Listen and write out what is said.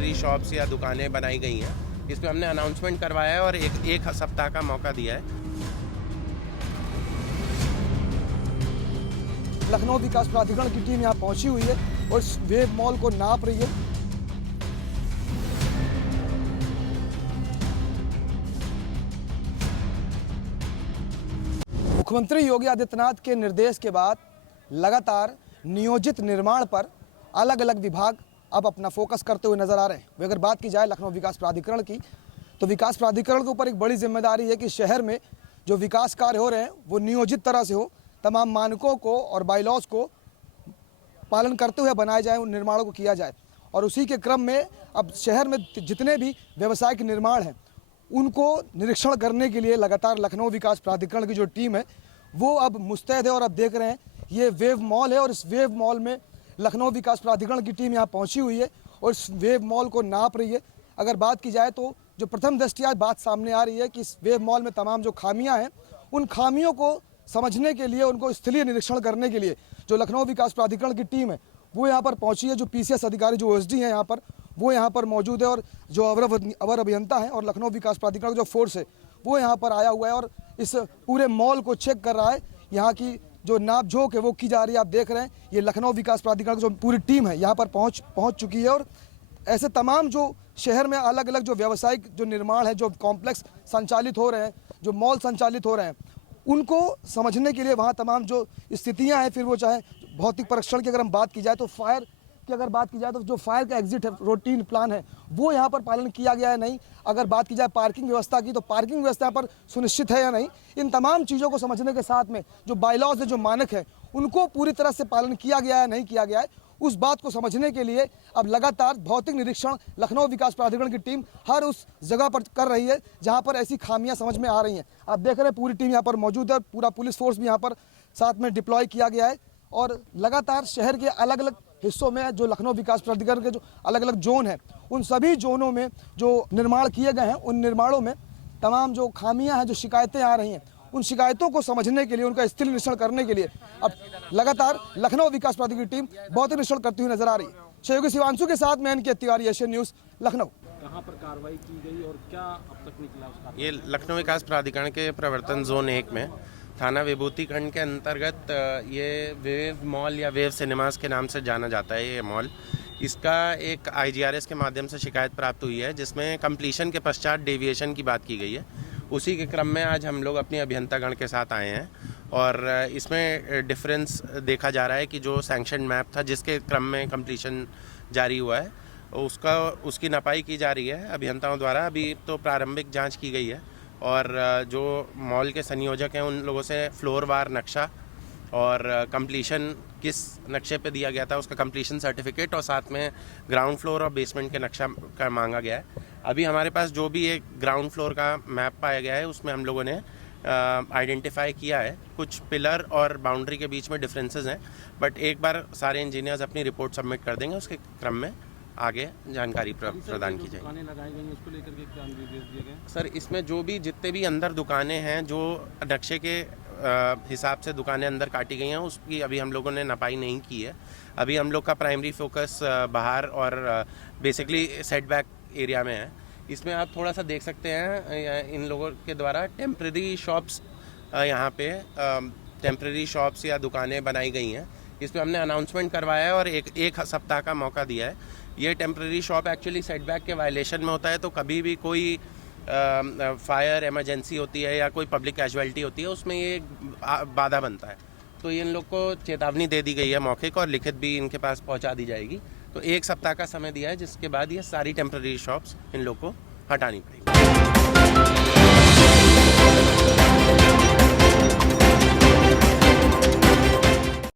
Temporary shops या दुकानें बनाई गई हैं। इस पर हमने अनाउंसमेंट करवाया है और एक सप्ताह का मौका दिया है। लखनऊ विकास प्राधिकरण की टीम यहाँ पहुंची हुई है और इस वेव मॉल को नाप रही है। मुख्यमंत्री योगी आदित्यनाथ के निर्देश के बाद लगातार नियोजित निर्माण पर अलग अलग विभाग अब अपना फोकस करते हुए नजर आ रहे हैं। अगर बात की जाए लखनऊ विकास प्राधिकरण की, तो विकास प्राधिकरण के ऊपर एक बड़ी जिम्मेदारी है कि शहर में जो विकास कार्य हो रहे हैं वो नियोजित तरह से हो, तमाम मानकों को और बायलॉज को पालन करते हुए बनाए जाए, उन निर्माणों को किया जाए। और उसी के क्रम में अब शहर में जितने भी व्यावसायिक निर्माण हैं उनको निरीक्षण करने के लिए लगातार लखनऊ विकास प्राधिकरण की जो टीम है वो अब मुस्तैद है। और अब देख रहे हैं ये वेव मॉल है और इस वेव मॉल में लखनऊ विकास प्राधिकरण की टीम यहाँ पहुँची हुई है और इस वेव मॉल को नाप रही है। अगर बात की जाए तो जो प्रथम दृष्टया बात सामने आ रही है कि इस वेव मॉल में तमाम जो खामियाँ हैं उन खामियों को समझने के लिए, उनको स्थलीय निरीक्षण करने के लिए जो लखनऊ विकास प्राधिकरण की टीम है वो यहाँ पर पहुंची है। जो पीसीएस अधिकारी, जो ओएसडी हैं यहाँ पर, वो यहाँ पर मौजूद है और जो अवर अभियंता हैं और लखनऊ विकास प्राधिकरण जो फोर्स है वो यहाँ पर आया हुआ है और इस पूरे मॉल को चेक कर रहा है। यहाँ की जो नाप जोक है वो की जा रही है। आप देख रहे हैं ये लखनऊ विकास प्राधिकरण की जो पूरी टीम है यहाँ पर पहुँच चुकी है। और ऐसे तमाम जो शहर में अलग अलग जो व्यावसायिक जो निर्माण है, जो कॉम्प्लेक्स संचालित हो रहे हैं, जो मॉल संचालित हो रहे हैं, उनको समझने के लिए वहाँ तमाम जो स्थितियाँ हैं, फिर वो चाहे भौतिक परीक्षण की अगर हम बात की जाए तो फायर की अगर बात की जाए तो जो फायर का एग्जिट है, रूटीन प्लान है, वो यहाँ पर पालन किया गया है नहीं। अगर बात की जाए पार्किंग व्यवस्था की तो पार्किंग व्यवस्था यहाँ पर सुनिश्चित है या नहीं। इन तमाम चीज़ों को समझने के साथ में जो बायलॉज है, जो मानक है, उनको पूरी तरह से पालन किया गया है नहीं किया गया है, उस बात को समझने के लिए अब लगातार भौतिक निरीक्षण लखनऊ विकास प्राधिकरण की टीम हर उस जगह पर कर रही है जहां पर ऐसी खामियां समझ में आ रही हैं। आप देख रहे हैं पूरी टीम यहां पर मौजूद है, पूरा पुलिस फोर्स भी यहां पर साथ में डिप्लॉय किया गया है और लगातार शहर के अलग अलग हिस्सों में जो लखनऊ विकास प्राधिकरण के जो अलग अलग जोन है, उन सभी जोनों में जो निर्माण किए गए हैं, उन निर्माणों में तमाम जो खामियाँ हैं, जो शिकायतें आ रही हैं, उन शिकायतों को समझने के लिए, उनका स्थलीय निरीक्षण करने के लिए अब लगातार लखनऊ विकास प्राधिकरण की टीम बहुत निरीक्षण करती हुई नजर आ रही है। सहयोगी शिवांशु के साथ मैं इनके तिवारी, एशियन न्यूज़, लखनऊ। कहाँ पर कार्रवाई की गई और क्या अब तक निकला उसका? ये लखनऊ विकास प्राधिकरण के प्रवर्तन जोन 1 में थाना विभूति खंड के अंतर्गत ये वेव मॉल या वेव सिनेमास के नाम से जाना जाता है ये मॉल। इसका एक IGRS के माध्यम से शिकायत प्राप्त हुई है जिसमें कंप्लीशन के पश्चात डेविएशन की बात की गई है। उसी के क्रम में आज हम लोग अपनी अभियंतागण के साथ आए हैं और इसमें डिफरेंस देखा जा रहा है कि जो सैंक्शन मैप था जिसके क्रम में कंप्लीशन जारी हुआ है उसकी नपाई की जा रही है अभियंताओं द्वारा। अभी तो प्रारंभिक जांच की गई है और जो मॉल के संयोजक हैं उन लोगों से फ्लोर वार नक्शा और कंप्लीशन किस नक्शे पे दिया गया था उसका कंप्लीशन सर्टिफिकेट और साथ में ग्राउंड फ्लोर और बेसमेंट के नक्शा का मांगा गया है। अभी हमारे पास जो भी एक ग्राउंड फ्लोर का मैप पाया गया है उसमें हम लोगों ने आइडेंटिफाई किया है कुछ पिलर और बाउंड्री के बीच में डिफरेंसेस हैं, बट एक बार सारे इंजीनियर्स अपनी रिपोर्ट सबमिट कर देंगे, उसके क्रम में आगे जानकारी प्रदान की जाएगी। दुकानें लगाई गई उसको लेकर के क्या निर्देश दिए गए? सर, इसमें जो भी जितने भी अंदर दुकानें हैं जो नक्शे के हिसाब से दुकानें अंदर काटी गई हैं उसकी अभी हम लोगों ने नपाई नहीं की है। अभी हम लोग का प्राइमरी फोकस बाहर और बेसिकली सेटबैक एरिया में है। इसमें आप थोड़ा सा देख सकते हैं इन लोगों के द्वारा टेम्परेरी शॉप्स यहाँ पे टेम्परेरी शॉप्स या दुकानें बनाई गई हैं। इस पर हमने अनाउंसमेंट करवाया है और एक सप्ताह का मौका दिया है। ये टेम्परेरी शॉप एक्चुअली सेटबैक के वायलेशन में होता है, तो कभी भी कोई फायर इमरजेंसी होती है या कोई पब्लिक कैजुअलिटी होती है उसमें ये बाधा बनता है। तो इन लोग को चेतावनी दे दी गई है मौखिक और लिखित भी इनके पास पहुंचा दी जाएगी। तो एक सप्ताह का समय दिया है जिसके बाद ये सारी टेम्परेरी शॉप्स इन लोग को हटानी पड़ेगी।